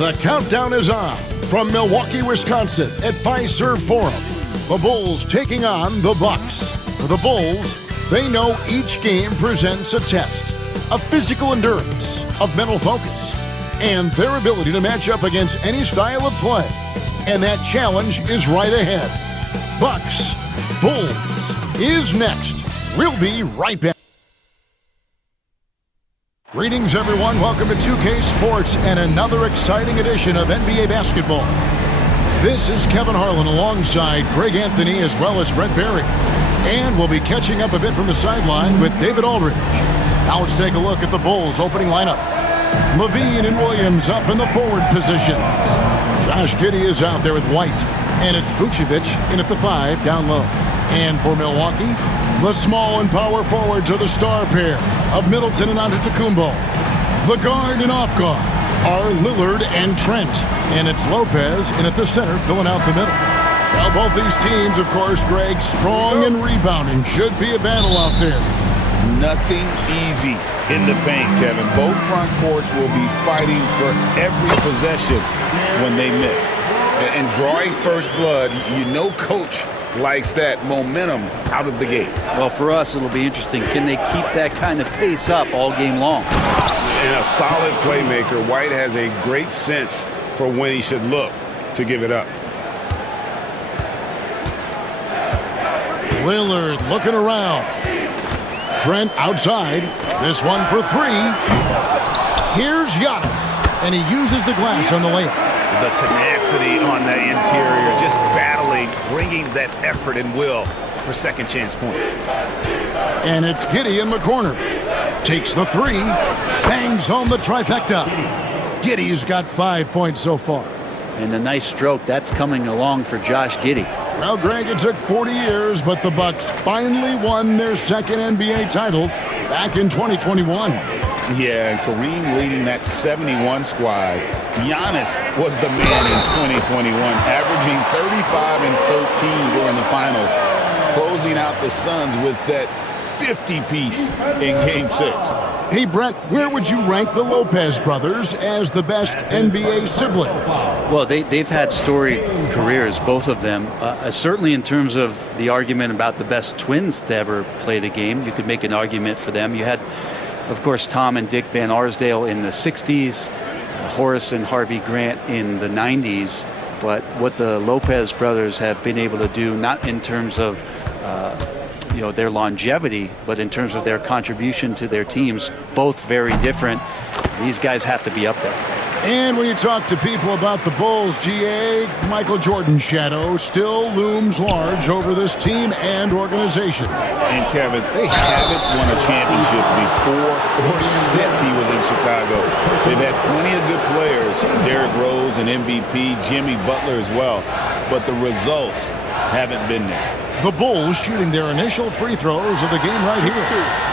The countdown is on from Milwaukee, Wisconsin at Fiserv Forum. The Bulls taking on the Bucks. For the Bulls, they know each game presents a test of physical endurance, of mental focus, and their ability to match up against any style of play. And that challenge is right ahead. Bucks, Bulls is next. We'll be right back. Greetings, everyone. Welcome to 2K Sports and another exciting edition of NBA basketball. This is Kevin Harlan alongside Greg Anthony as well as Brent Barry. And we'll be catching up a bit from the sideline with David Aldridge. Now let's take a look at the Bulls' opening lineup. Levine and Williams up in the forward positions. Josh Giddey is out there with White. And it's Vucevic in at the 5 down low. And for Milwaukee, the small and power forwards are the star pair of Middleton and Antetokounmpo. The guard and off guard are Lillard and Trent. And it's Lopez in at the center filling out the middle. Now both these teams, of course, Greg, strong and rebounding. Should be a battle out there. Nothing easy in the paint, Kevin. Both front courts will be fighting for every possession when they miss. And drawing first blood, you know coach likes that momentum out of the gate. Well, for us, it'll be interesting. Can they keep that kind of pace up all game long? And a solid playmaker, White has a great sense for when he should look to give it up. Lillard looking around. Trent outside. This one for 3. Here's Giannis. And he uses the glass on the layup. The tenacity on that interior, just battling, bringing that effort and will for second chance points. And it's Giddey in the corner. Takes the 3, bangs home the trifecta. Giddey's got 5 points so far. And a nice stroke, that's coming along for Josh Giddey. Well, Greg, it took 40 years, but the Bucks finally won their second NBA title back in 2021. Yeah, and Kareem leading that 71 squad. Giannis was the man in 2021, averaging 35 and 13 during the finals, closing out the Suns with that 50-piece in Game 6. Hey, Brent, where would you rank the Lopez brothers as the best NBA siblings? Well, they've had storied careers, both of them. Certainly in terms of the argument about the best twins to ever play the game, you could make an argument for them. You had, of course, Tom and Dick Van Arsdale in the 60s, Horace and Harvey Grant in the 90s. But what the Lopez brothers have been able to do, not in terms of their longevity, but in terms of their contribution to their teams, both very different. These guys have to be up there. And when you talk to people about the Bulls, GA, Michael Jordan's shadow still looms large over this team and organization. And Kevin, they haven't won a championship before or since he was in Chicago. They've had plenty of good players, Derrick Rose and MVP, Jimmy Butler as well, but the results haven't been there. The Bulls shooting their initial free throws of the game right here.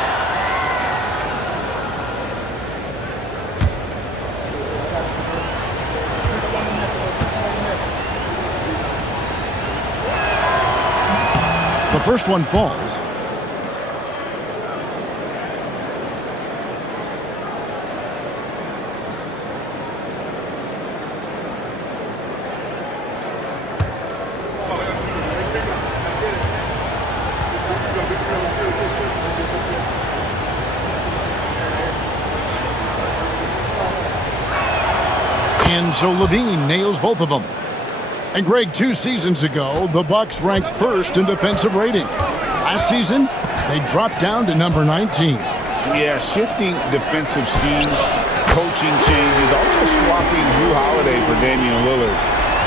The first one falls. And so Levine nails both of them. And Greg, 2 seasons ago, the Bucks ranked first in defensive rating. Last season, they dropped down to number 19. Yeah, shifting defensive schemes, coaching changes, also swapping Drew Holiday for Damian Lillard.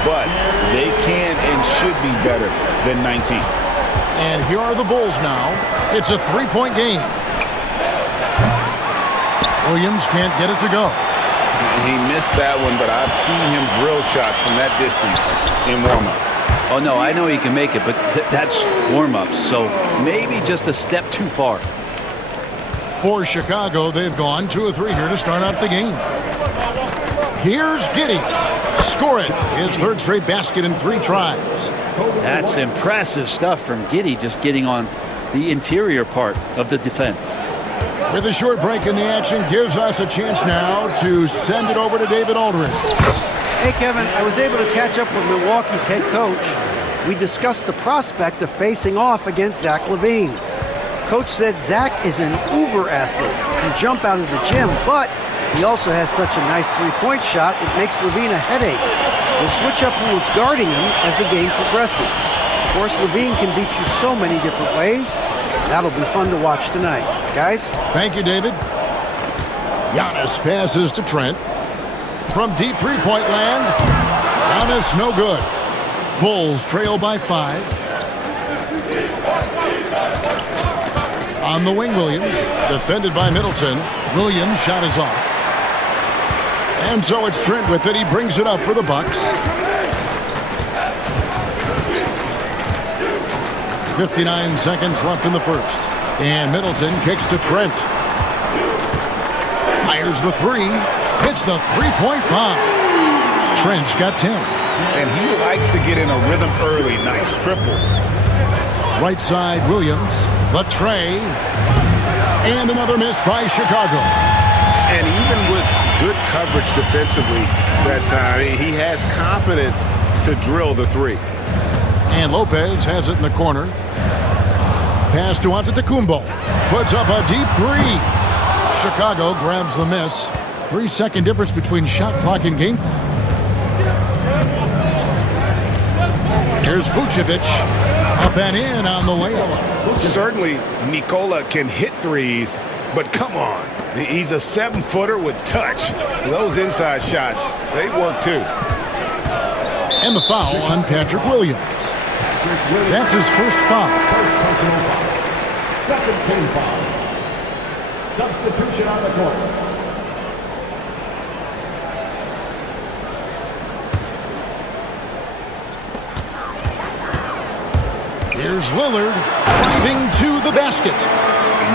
But they can and should be better than 19. And here are the Bulls now. It's a 3-point game. Williams can't get it to go. He missed that one, but I've seen him drill shots from that distance in warm-up. Oh, no, I know he can make it, but that's warm-ups, so maybe just a step too far. For Chicago, they've gone 2 of 3 here to start out the game. Here's Giddey. Score it. His 3rd straight basket in 3 tries. That's impressive stuff from Giddey, just getting on the interior part of the defense. With a short break in the action, gives us a chance now to send it over to David Aldridge. Hey, Kevin, I was able to catch up with Milwaukee's head coach. We discussed the prospect of facing off against Zach LaVine. Coach said Zach is an uber athlete, can jump out of the gym, but he also has such a nice three-point shot it makes LaVine a headache. We'll switch up who is guarding him as the game progresses. Of course, LaVine can beat you so many different ways. That'll be fun to watch tonight. Guys? Thank you, David. Giannis passes to Trent. From deep three-point land, Giannis no good. Bulls trail by 5. On the wing, Williams, defended by Middleton. Williams' shot is off. And so it's Trent with it. He brings it up for the Bucks. 59 seconds left in the first. And Middleton kicks to Trent. Fires the three. Hits the three-point bomb. Trent's got 10. And he likes to get in a rhythm early. Nice triple. Right side, Williams. The tray. And another miss by Chicago. And even with good coverage defensively that time, he has confidence to drill the three. And Lopez has it in the corner. Pass to Antetokounmpo. Puts up a deep three. Chicago grabs the miss. 3-second difference between shot clock and game clock. Here's Vucevic. Up and in on the layup. Certainly, Nikola can hit threes, but come on. He's a 7-footer with touch. Those inside shots, they work too. And the foul on Patrick Williams. That's his first foul. Second team foul. Substitution on the court. Here's Lillard driving to the basket.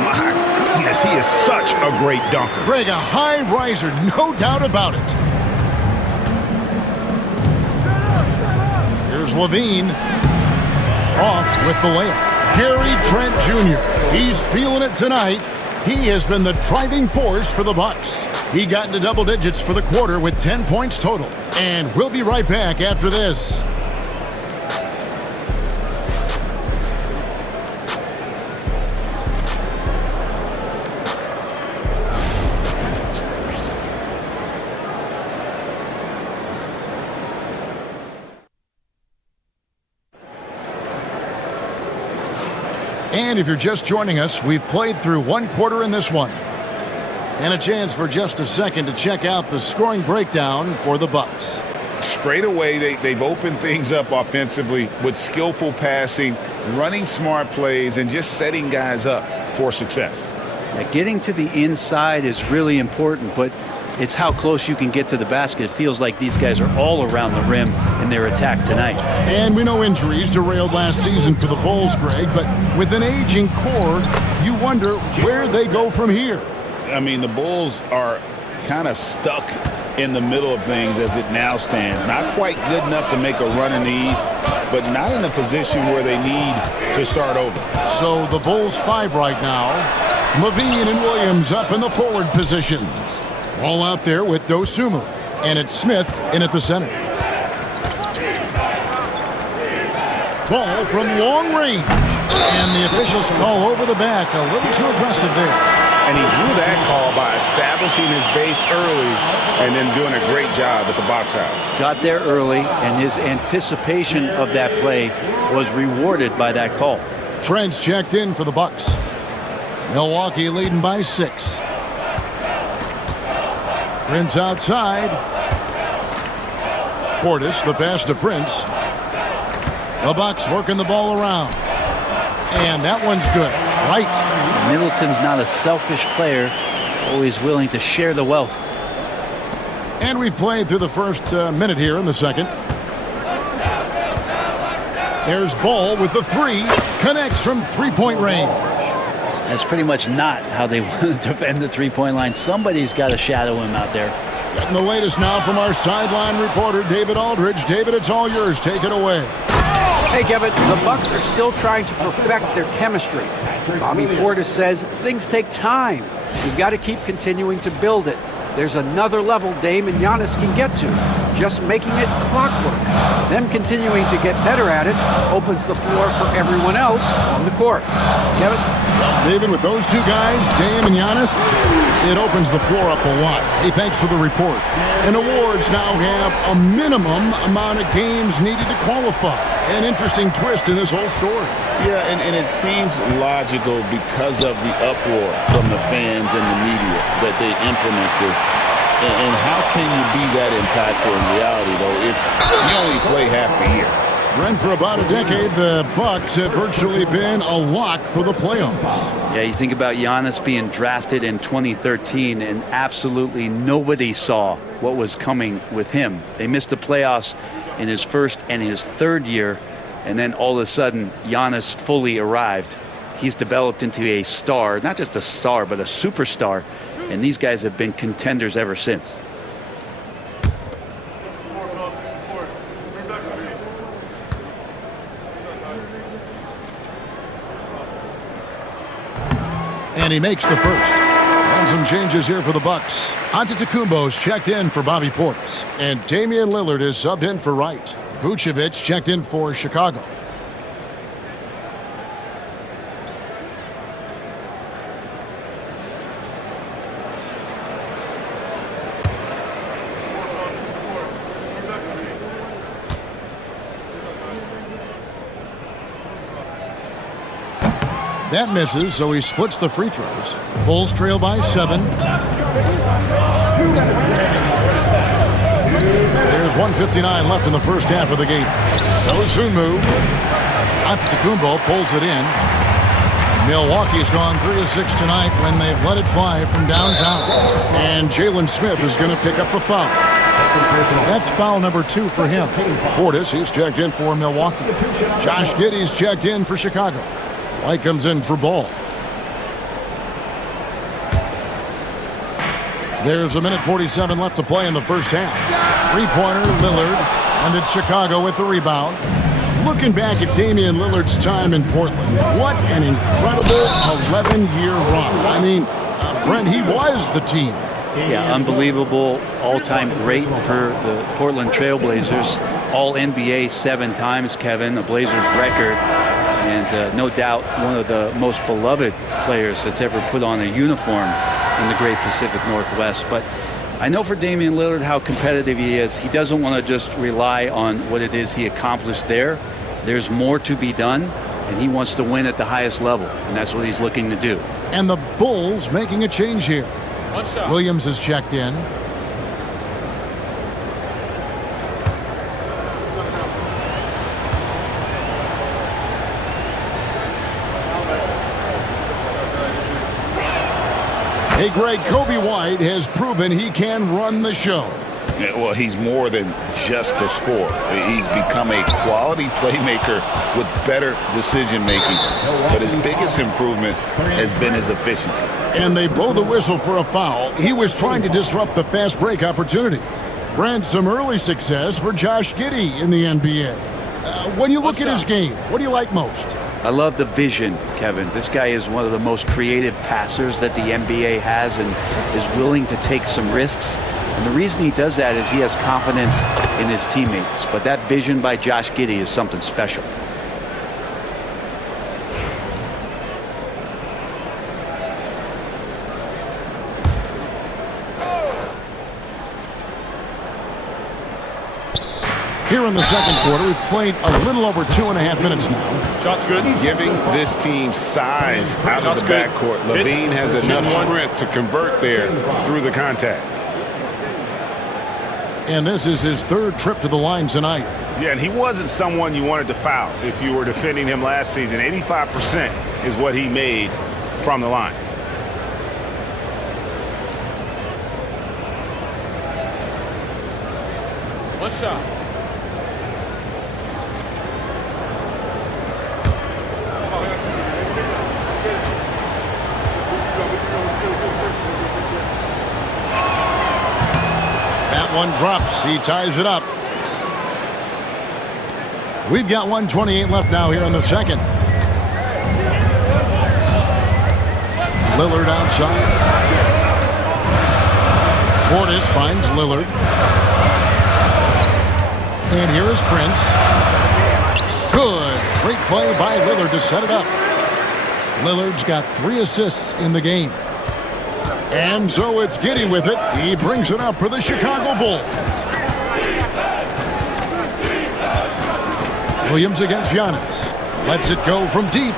My goodness, he is such a great dunker. Greg, a high riser, no doubt about it. Here's Levine. Off with the layup. Gary Trent Jr. He's feeling it tonight. He has been the driving force for the Bucks. He got into double digits for the quarter with 10 points total. And we'll be right back after this. And if you're just joining us, we've played through one quarter in this one. And a chance for just a second to check out the scoring breakdown for the Bucks. Straight away, they've opened things up offensively with skillful passing, running smart plays, and just setting guys up for success. Yeah, getting to the inside is really important, but it's how close you can get to the basket. It feels like these guys are all around the rim in their attack tonight. And we know injuries derailed last season for the Bulls, Greg, but with an aging core, you wonder where they go from here. I mean, the Bulls are kind of stuck in the middle of things as it now stands. Not quite good enough to make a run in the East, but not in a position where they need to start over. So the Bulls 5 right now. Levine and Williams up in the forward positions. All out there with Dosunmu, and it's Smith in at the center. Ball from long range, and the officials call over the back. A little too aggressive there. And he drew that call by establishing his base early and then doing a great job at the box out. Got there early, and his anticipation of that play was rewarded by that call. Trent's checked in for the Bucks. Milwaukee leading by 6. Prince outside. Portis, the pass to Prince. The Bucks working the ball around. And that one's good. Right. Middleton's not a selfish player, always willing to share the wealth. And we've played through the first minute here in the second. There's Ball with the 3. Connects from three-point range. That's pretty much not how they want to defend the three-point line. Somebody's got to shadow him out there. Getting the latest now from our sideline reporter, David Aldridge. David, it's all yours. Take it away. Hey, Kevin, the Bucks are still trying to perfect their chemistry. Bobby Portis says things take time. We've got to keep continuing to build it. There's another level Dame and Giannis can get to, just making it clockwork. Them continuing to get better at it opens the floor for everyone else on the court. Kevin? David, with those two guys, Dame and Giannis, it opens the floor up a lot. Hey, thanks for the report. And awards now have a minimum amount of games needed to qualify. An interesting twist in this whole story. Yeah, and it seems logical because of the uproar from the fans and the media that they implement this. And how can you be that impactful in reality, though, if you only play half the year? Brent, for about a decade, the Bucks have virtually been a lock for the playoffs. Yeah, you think about Giannis being drafted in 2013, and absolutely nobody saw what was coming with him. They missed the playoffs in his first and his third year, and then all of a sudden, Giannis fully arrived. He's developed into a star, not just a star, but a superstar, and these guys have been contenders ever since. And he makes the first. And some changes here for the Bucks. Antetokounmpo's checked in for Bobby Portis. And Damian Lillard is subbed in for Wright. Vucevic checked in for Chicago. That misses, so he splits the free throws. Bulls trail by 7. There's 1:59 left in the first half of the game. Those soon move. Antetokounmpo pulls it in. Milwaukee's gone 3 of 6 tonight when they've let it fly from downtown. And Jalen Smith is going to pick up the foul. That's foul number 2 for him. Portis, he's checked in for Milwaukee. Josh Giddey's checked in for Chicago. White comes in for Ball. There's 1:47 left to play in the first half. Three-pointer, Lillard, and it's Chicago with the rebound. Looking back at Damian Lillard's time in Portland, what an incredible 11-year run. I mean, Brent, he was the team. Yeah, unbelievable, all-time great for the Portland Trailblazers. All-NBA 7 times, Kevin, a Blazers record. And no doubt one of the most beloved players that's ever put on a uniform in the great Pacific Northwest. But I know for Damian Lillard how competitive he is. He doesn't want to just rely on what it is he accomplished there. There's more to be done, and he wants to win at the highest level, and that's what he's looking to do. And the Bulls making a change here. Williams is checked in. Hey, Greg, Kobe White has proven he can run the show. Yeah, well, he's more than just a scorer. He's become a quality playmaker with better decision-making. But his biggest improvement has been his efficiency. And they blow the whistle for a foul. He was trying to disrupt the fast break opportunity. Brent, some early success for Josh Giddey in the NBA. When you look at his game, what do you like most? I love the vision, Kevin. This guy is one of the most creative passers that the NBA has and is willing to take some risks. And the reason he does that is he has confidence in his teammates. But that vision by Josh Giddey is something special. Here in the second quarter, we've played a little over 2.5 minutes now. Shot's good. Giving this team size out of the backcourt. Levine has enough strength to convert there through the contact. And this is his 3rd trip to the line tonight. Yeah, and he wasn't someone you wanted to foul if you were defending him last season. 85% is what he made from the line. What's up? That one drops. He ties it up. We've got 1:28 left now here in the second. Lillard outside. Portis finds Lillard. And here is Prince. Good. Great play by Lillard to set it up. Lillard's got 3 assists in the game. And so it's Giddey with it. He brings it up for the Chicago Bulls. Williams against Giannis. Lets it go from deep.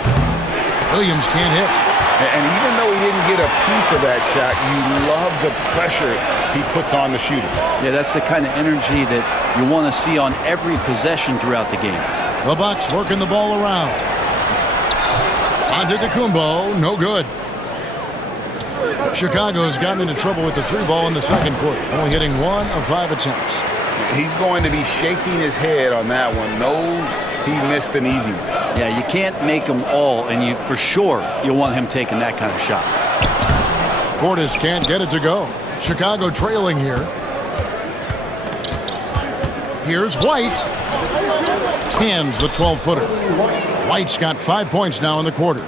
Williams can't hit. And even though he didn't get a piece of that shot, you love the pressure he puts on the shooter. Yeah, that's the kind of energy that you want to see on every possession throughout the game. The Bucks working the ball around. Antetokounmpo, no good. Chicago's gotten into trouble with the 3-ball in the second quarter, only hitting 1 of 5 attempts. He's going to be shaking his head on that one. Knows he missed an easy one. Yeah, you can't make them all, and you for sure you want him taking that kind of shot. Portis can't get it to go. Chicago trailing here. Here's White. Cans the 12-footer. White's got 5 points now in the quarter.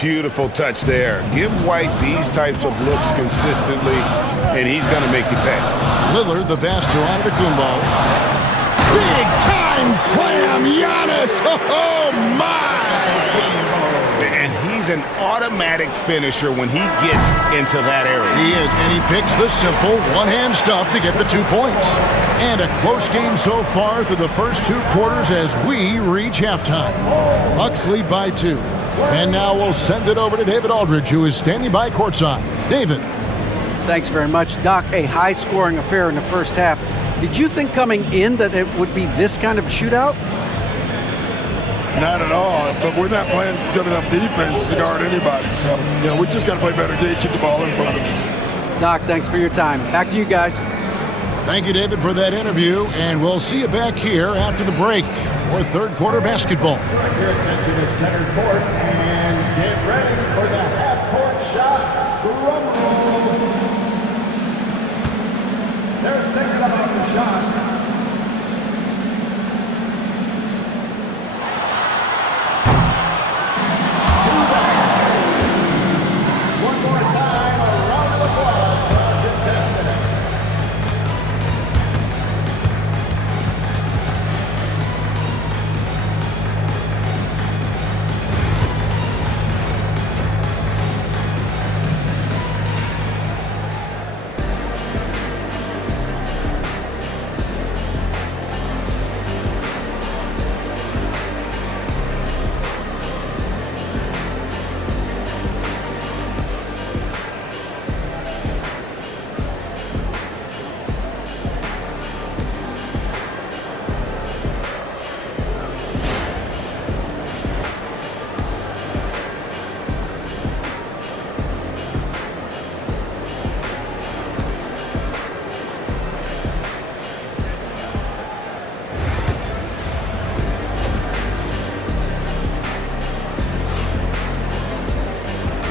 Beautiful touch there. Give White these types of looks consistently, and he's going to make you pay. Lillard, the pass to Antetokounmpo. Big time slam, Giannis! Oh my! And he's an automatic finisher when he gets into that area. He is, and he picks the simple one-hand stuff to get the 2 points. And a close game so far through the first 2 quarters as we reach halftime. Bucks lead by 2. And now we'll send it over to David Aldridge, who is standing by courtside. David. Thanks very much, Doc. A high-scoring affair in the first half. Did you think coming in that it would be this kind of a shootout? Not at all, but we're not playing good enough defense to guard anybody. So, we just got to play better to keep the ball in front of us. Doc, thanks for your time. Back to you guys. Thank you, David, for that interview, and we'll see you back here after the break for third quarter basketball. Direct your attention to center court and get ready for the half-court shot. Drum roll. They're thinking about the shot. One more time, a round of applause for our contestants.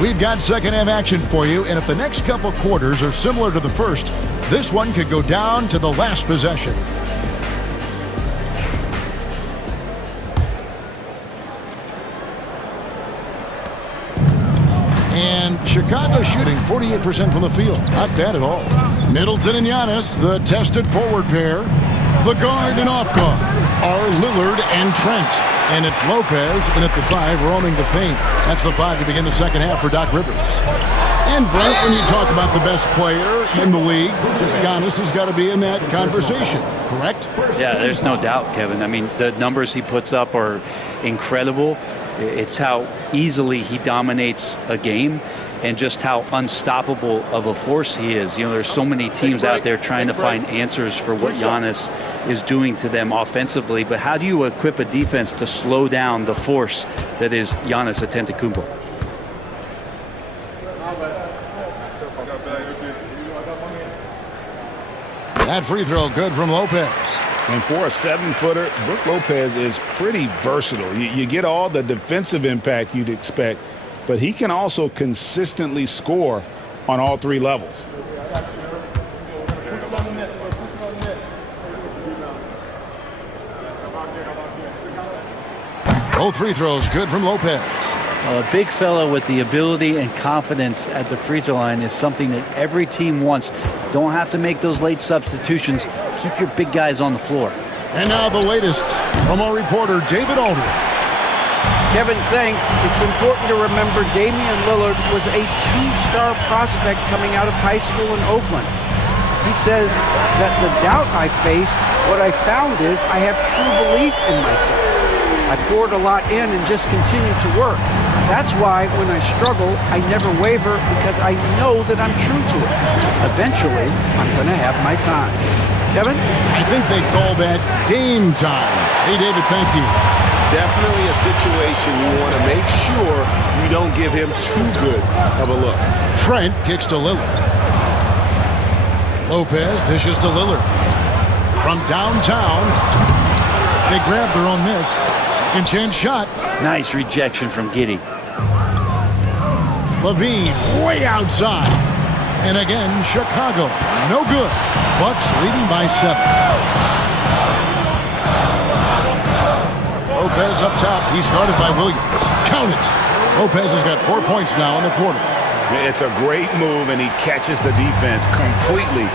We've got second half action for you, and if the next couple quarters are similar to the first, this one could go down to the last possession. And Chicago shooting 48% from the field. Not bad at all. Middleton and Giannis, the tested forward pair. The guard and off guard are Lillard and Trent. And it's Lopez in at the 5 roaming the paint. That's the 5 to begin the second half for Doc Rivers. And Brent, when you talk about the best player in the league, Giannis has got to be in that conversation, correct? Yeah, there's no doubt, Kevin. I mean, the numbers he puts up are incredible. It's how easily he dominates a game and just how unstoppable of a force he is. You know, there's so many teams out there trying to find answers for what Giannis is doing to them offensively, but how do you equip a defense to slow down the force that is Giannis Antetokounmpo? That free throw good from Lopez. And for a 7-footer, Brook Lopez is pretty versatile. You get all the defensive impact you'd expect, but he can also consistently score on all 3 levels. Both free throws good from Lopez. A big fella with the ability and confidence at the free throw line is something that every team wants. Don't have to make those late substitutions. Keep your big guys on the floor. And now the latest from our reporter, David Aldridge. Kevin, thanks. It's important to remember Damian Lillard was a two-star prospect coming out of high school in Oakland. He says that the doubt I faced, what I found is I have true belief in myself. I poured a lot in and just continued to work. That's why when I struggle, I never waver because I know that I'm true to it. Eventually, I'm going to have my time. Kevin? I think they call that Dame time. Hey, David, thank you. Definitely a situation you want to make sure you don't give him too good of a look. Trent kicks to Lillard. Lopez dishes to Lillard. From downtown, they grab their own miss. Second chance shot. Nice rejection from Giddey. Levine way outside. And again, Chicago. No good. Bucks leading by 7. Lopez up top. He's guarded by Williams. Count it. Lopez has got 4 points now in the quarter. It's a great move, and he catches the defense completely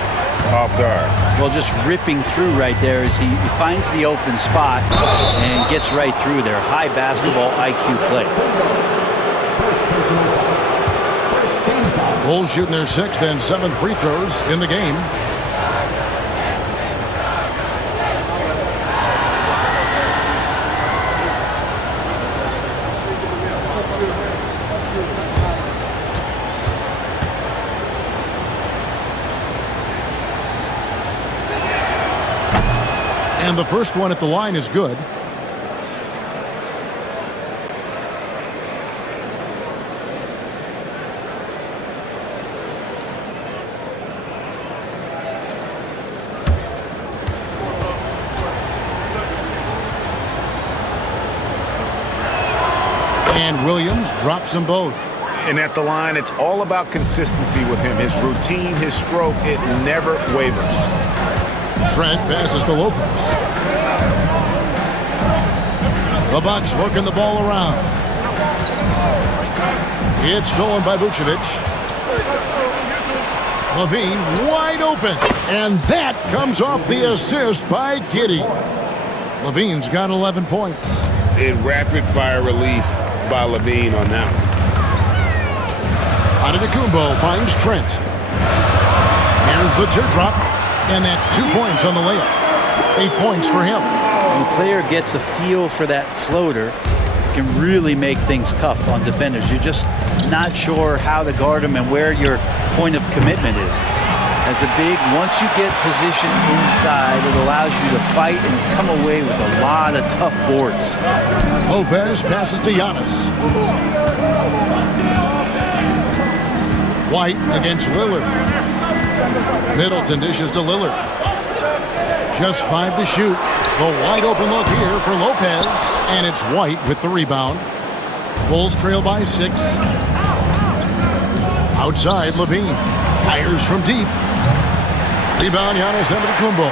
off guard. Well, just ripping through right there as he finds the open spot and gets right through there. High basketball IQ play. Bulls shooting their 6th and 7th free throws in the game. And the first one at the line is good. And Williams drops them both. And at the line, it's all about consistency with him. His routine, his stroke, it never wavers. Trent passes to Lopez. The Bucks working the ball around. It's stolen by Vucevic. Levine wide open. And that comes off the assist by Giddey. Levine's got 11 points. A rapid-fire release by Levine on that one. Antetokounmpo finds Trent. Here's the teardrop. And that's 2 points on the layup. 8 points for him. When the player gets a feel for that floater, it can really make things tough on defenders. You're just not sure how to guard them and where your point of commitment is. As a big, once you get positioned inside, it allows you to fight and come away with a lot of tough boards. Lopez passes to Giannis. White against Lillard. Middleton dishes to Lillard. Just 5 to shoot. The wide open look here for Lopez. And it's White with the rebound. Bulls trail by 6. Outside, Levine. Fires from deep. Rebound, Giannis Antetokounmpo.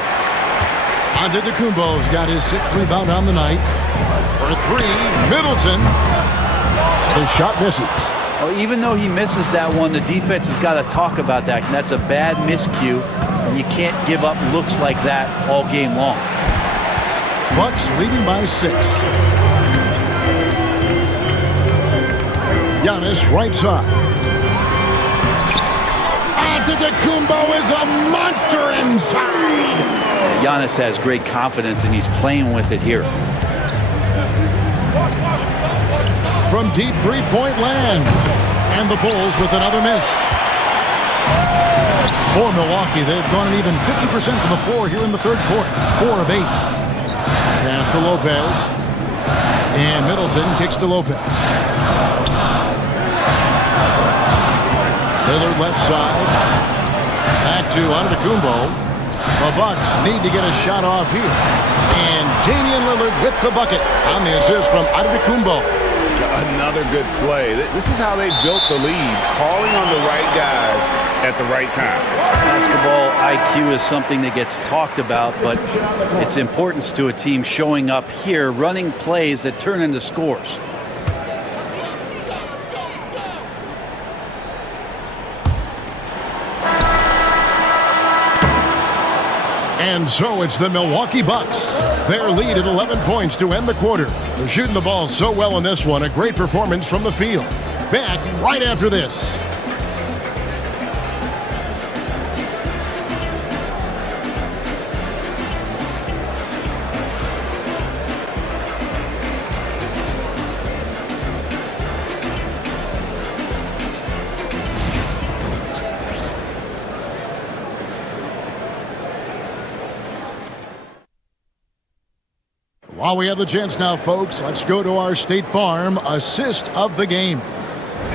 Antetokounmpo's got his 6th rebound on the night. For 3, Middleton. The shot misses. Well, even though he misses that one, the defense has got to talk about that. And that's a bad miscue, and you can't give up looks like that all game long. Bucks leading by 6. Giannis right side. Antetokounmpo is a monster inside. Giannis has great confidence, and he's playing with it here. From deep three-point land. And the Bulls with another miss. For Milwaukee, they've gone an even 50% from the floor here in the third quarter. 4 of 8. Pass to Lopez. And Middleton kicks to Lopez. Lillard left side. Back to Antetokounmpo. The Bucks need to get a shot off here. And Damian Lillard with the bucket on the assist from Antetokounmpo. Another good play. This is how they built the lead, calling on the right guys at the right time. Basketball IQ is something that gets talked about, but its importance to a team showing up here, running plays that turn into scores. And so it's the Milwaukee Bucks. Their lead at 11 points to end the quarter. They're shooting the ball so well in this one. A great performance from the field. Back right after this. While we have the chance now, folks, let's go to our State Farm assist of the game.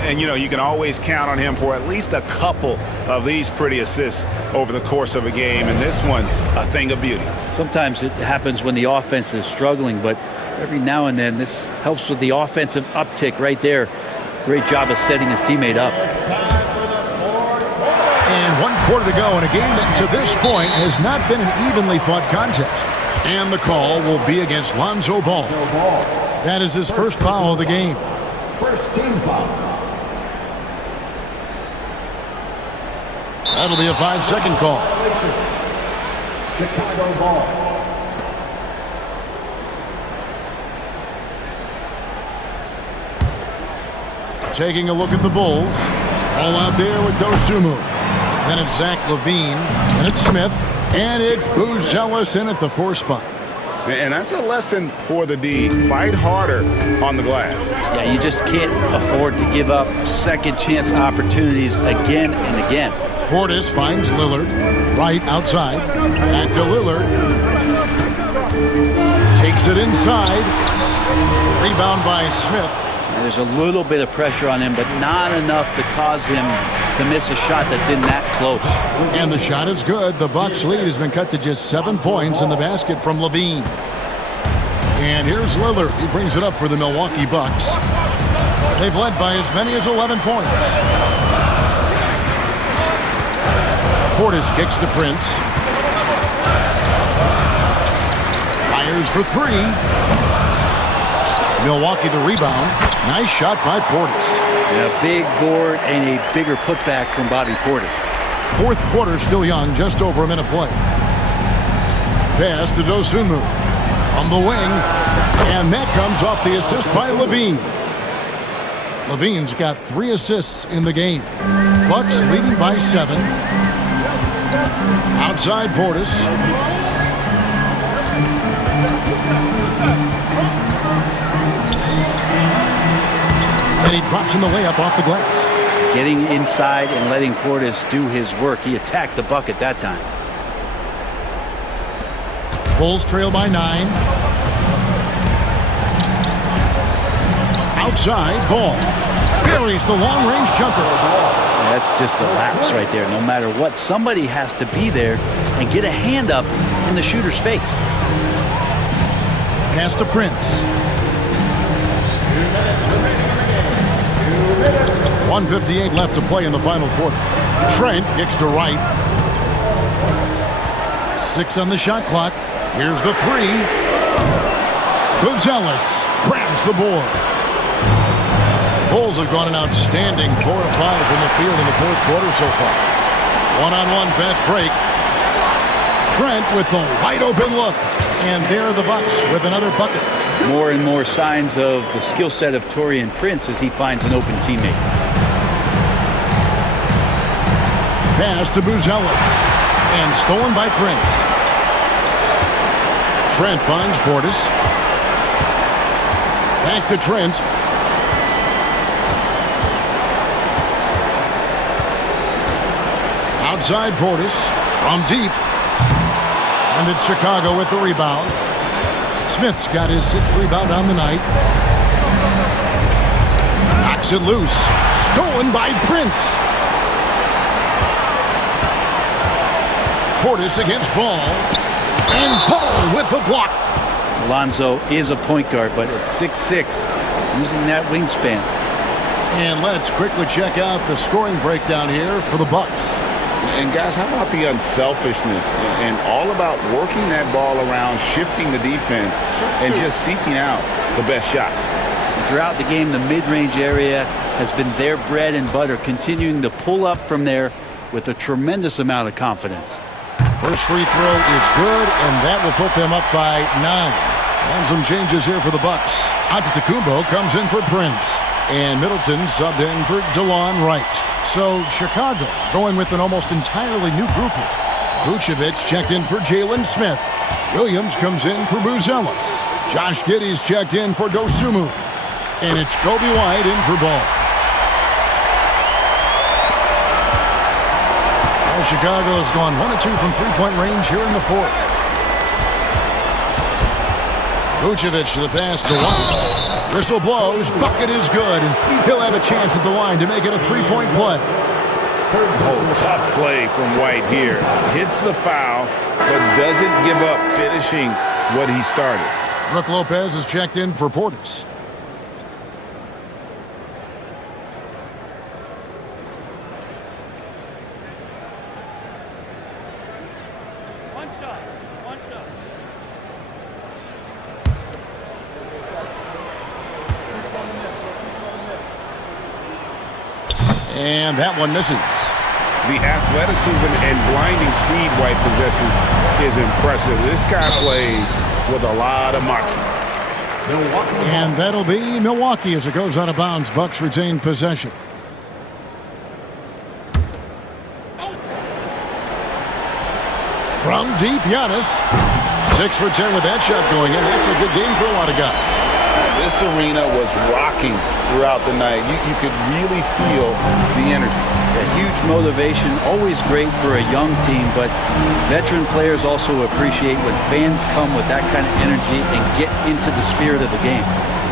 And, you know, you can always count on him for at least a couple of these pretty assists over the course of a game. And this one, a thing of beauty. Sometimes it happens when the offense is struggling, but every now and then this helps with the offensive uptick right there. Great job of setting his teammate up. And 1 quarter to go in a game that to this point has not been an evenly fought contest. And the call will be against Lonzo Ball. That is his first foul of the game. First team foul. That'll be a 5-second call. Chicago ball. Taking a look at the Bulls. All out there with Dosunmu. Then it's Zach LaVine. And it's Smith. And it's Buzelis in at the 4 spot. And that's a lesson for the D. Fight harder on the glass. Yeah, you just can't afford to give up second chance opportunities again and again. Portis finds Lillard right outside. Back to Lillard. Takes it inside. Rebound by Smith. And there's a little bit of pressure on him, but not enough to cause him to miss a shot that's in that close. And the shot is good. The Bucks' lead has been cut to just 7 points in the basket from LaVine. And here's Lillard. He brings it up for the Milwaukee Bucks. They've led by as many as 11 points. Portis kicks to Prince. Fires for 3. Milwaukee the rebound. Nice shot by Portis. And a big board and a bigger putback from Bobby Portis. 4th quarter still young, just over a minute play. Pass to Dosunmu from the wing. And that comes off the assist by LaVine. LaVine's got 3 assists in the game. Bucks leading by 7. Outside Portis. And he drops in the layup off the glass. Getting inside and letting Portis do his work. He attacked the bucket that time. Bulls trail by 9. Outside, Ball. Buries the long-range jumper. That's just a lapse right there. No matter what, somebody has to be there and get a hand up in the shooter's face. Pass to Prince. 1:58 left to play in the final quarter. Trent kicks to right. 6 on the shot clock. Here's the 3. Buzelis grabs the board. Bulls have gone an outstanding 4 of 5 from the field in the 4th quarter so far. One-on-one fast break. Trent with the wide open look. And there are the Bucks with another bucket. More and more signs of the skill set of Taurean Prince as he finds an open teammate. Pass to Buzelis. And stolen by Prince. Trent finds Portis. Back to Trent. Outside Portis. From deep. And it's Chicago with the rebound. Smith's got his 6th rebound on the night. Knocks it loose. Stolen by Prince. Portis against Ball. And Ball with the block. Lonzo is a point guard, but at 6'6", using that wingspan. And let's quickly check out the scoring breakdown here for the Bucks. And guys, how about the unselfishness and all about working that ball around, shifting the defense, and just seeking out the best shot. And throughout the game, the mid-range area has been their bread and butter, continuing to pull up from there with a tremendous amount of confidence. First free throw is good, and that will put them up by 9. And some changes here for the Bucks. Antetokounmpo comes in for Prince, and Middleton subbed in for DeLon Wright. So Chicago going with an almost entirely new grouping. Vucevic checked in for Jalen Smith. Williams comes in for Buzelis. Josh Giddey's checked in for Dosunmu. And it's Kobe White in for Ball. Well, Chicago has gone 1 of 2 from three-point range here in the fourth. Vucevic to the pass to White. Whistle blows, bucket is good, and he'll have a chance at the line to make it a three-point play. Oh, tough play from White here. Hits the foul, but doesn't give up finishing what he started. Brook Lopez is checked in for Portis. And that one misses. The athleticism and blinding speed White possesses is impressive. This guy plays with a lot of moxie. And that'll be Milwaukee as it goes out of bounds. Bucks retain possession. From deep, Giannis. 6 for 10 with that shot going in. That's a good game for a lot of guys. This arena was rocking throughout the night. You could really feel the energy. A huge motivation, always great for a young team, but veteran players also appreciate when fans come with that kind of energy and get into the spirit of the game.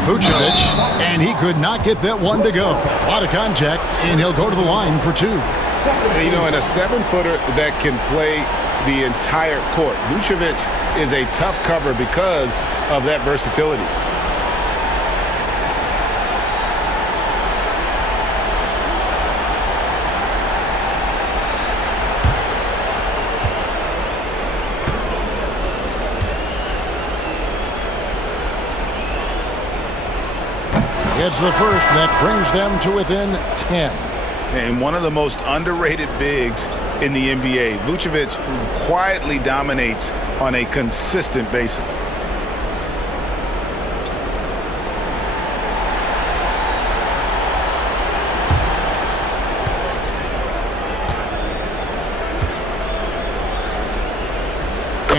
Vucevic, and he could not get that one to go. A lot of contact, and he'll go to the line for 2. You know, and a 7-footer that can play the entire court. Vucevic is a tough cover because of that versatility. It's the first that brings them to within 10. And one of the most underrated bigs in the NBA. Vucevic quietly dominates on a consistent basis.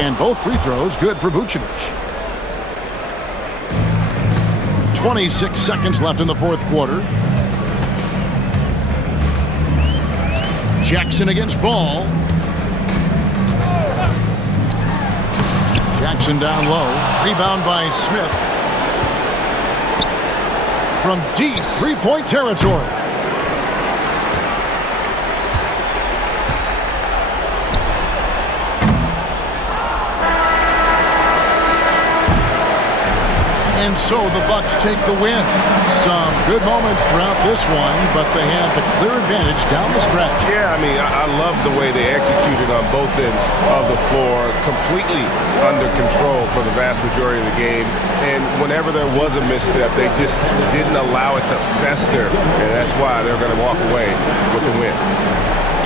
And both free throws good for Vucevic. 26 seconds left in the fourth quarter. Jackson against Ball. Jackson down low. Rebound by Smith. From deep three-point territory. And so the Bucks take the win. Some good moments throughout this one, but they have the clear advantage down the stretch. Yeah, I mean, I love the way they executed on both ends of the floor, completely under control for the vast majority of the game. And whenever there was a misstep, they just didn't allow it to fester, and that's why they're going to walk away with the win.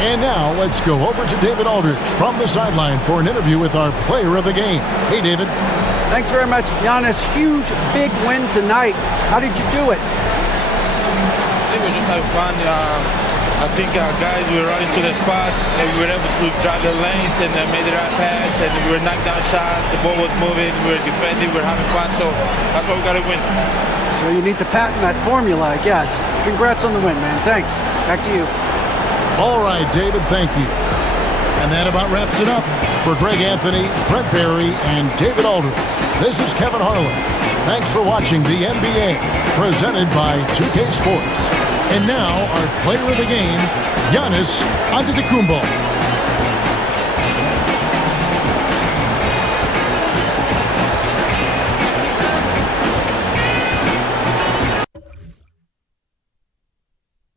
And now let's go over to David Aldridge from the sideline for an interview with our player of the game. Hey, David. Thanks very much, Giannis. Huge, big win tonight. How did you do it? I think we're just having fun. I think our guys were running to their spots, and we were able to drive their lanes and made the right pass, and we were knocking down shots. The ball was moving. We were defending. We were having fun. So that's why we got to win. So you need to patent that formula, I guess. Congrats on the win, man. Thanks. Back to you. All right, David, thank you. And that about wraps it up. For Greg Anthony, Brett Barry, and David Aldridge, this is Kevin Harlan. Thanks for watching the NBA, presented by 2K Sports. And now, our player of the game, Giannis Antetokounmpo.